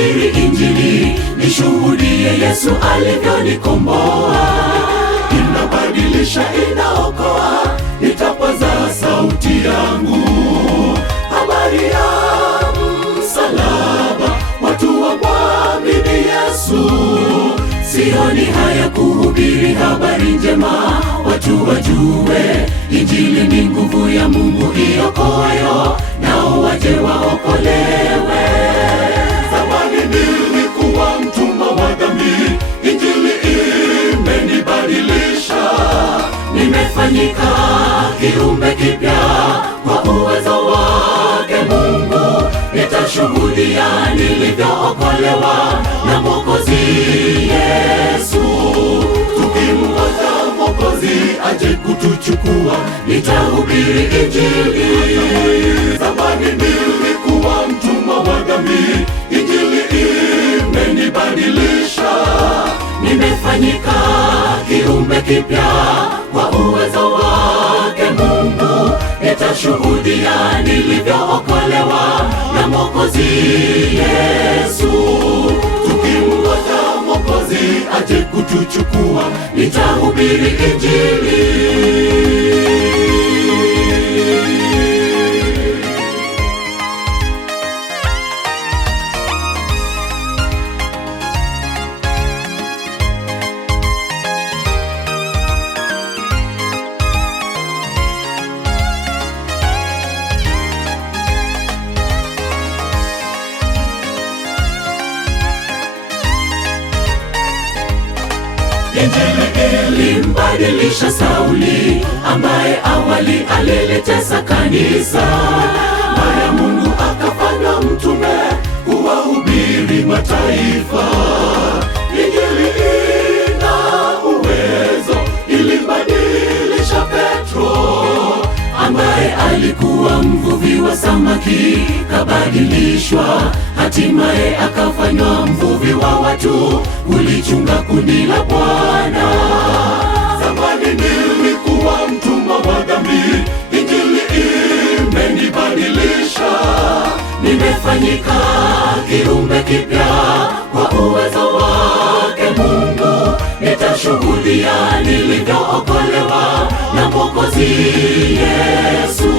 nitahubiri Injili, nishuhudie Yesu alivyonikomboa. Inabadilisha, inaokoa, nitapaza sauti yangu habari ya msalaba, watu wamwamini Yesu. Sioni haya kuhubiri habari njema, watu wajue Injili ni nguvu ya Mungu iokoayo, nao waje waokolewe. Zamani nilikuwa mtumwa wa dhambi, Injili imenibadilisha. Nimefanyika kiumbe kipya kwa uwezo wake Mungu. Nitashuhudia nilivyookolewa na Mwokozi Yesu. Tukimngoja Mwokozi aje kutuchukua, nitahubiri Injili. Zamani nilikuwa mtumwa wa dhambi, Injili imenibadilisha. Nimefanyika kiumbe kipya kwa uwezo wake Mungu. Nitashuhudia nilivyookolewa na Mwokozi Yesu. Tukimngoja Mwokozi aje kutuchukua, nitahubiri Injili. Injili ilimbadilisha Sauli, ambaye awali alilitesa kanisa. Mara Mungu akafanya mtume kuwahubiri mataifa. Injili ina uwezo, ilimbadilisha Petro, ambaye alikuwa mvuvi wa samaki, kabadilishwa, hatimaye akafanywa mvuvi wa watu, kulichunga kundi la Bwana. Zamani nilikuwa mtumwa wa dhambi, Injili imenibadilisha. Nimefanyika kiumbe kipya kwa uwezo wake Mungu. Nitashuhudia nilivyookolewa na Mwokozi Yesu.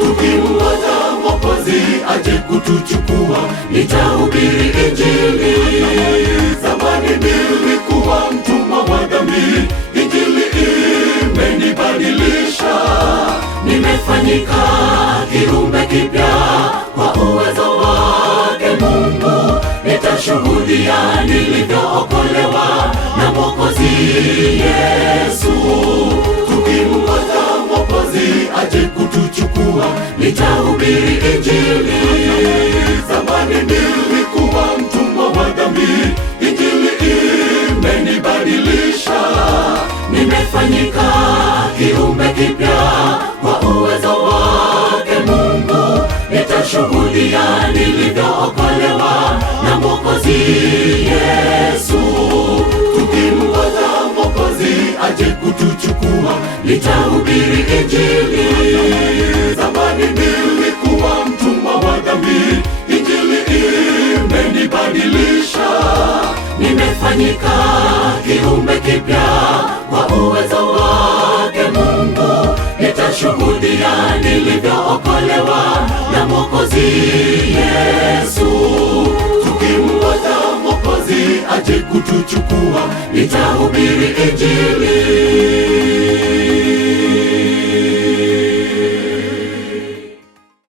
Tukimngoja Mwokozi aje kutuchukua, nitahubiri Injili. Zamani nilikuwa mtumwa wa dhambi, Injili imenibadilisha. Nimefanyika kiumbe kipya kwa uwezo wake Mungu. Nitashuhudia nilivyookolewa na Mwokozi Yesu. Tukimngoja Mwokozi aje kutuchukua, nitahubiri Injili. Zamani nilikuwa mtumwa wa dhambi, Injili imenibadilisha. Nimefanyika kiumbe kipya kwa uwezo wake Mungu. Nitashuhudia nilivyookolewa na Mwokozi Yesu. Tukimngoja Mwokozi aje kutuchukua, nitahubiri Injili. Zamani nilikuwa mtumwa wa dhambi, Injili imenibadilisha. Nimefanyika kiumbe kipya kwa uwezo wake Mungu. Nitashuhudia nilivyookolewa na Mwokozi Yesu. Tukimngoja Mwokozi aje kutuchukua, nitahubiri Injili.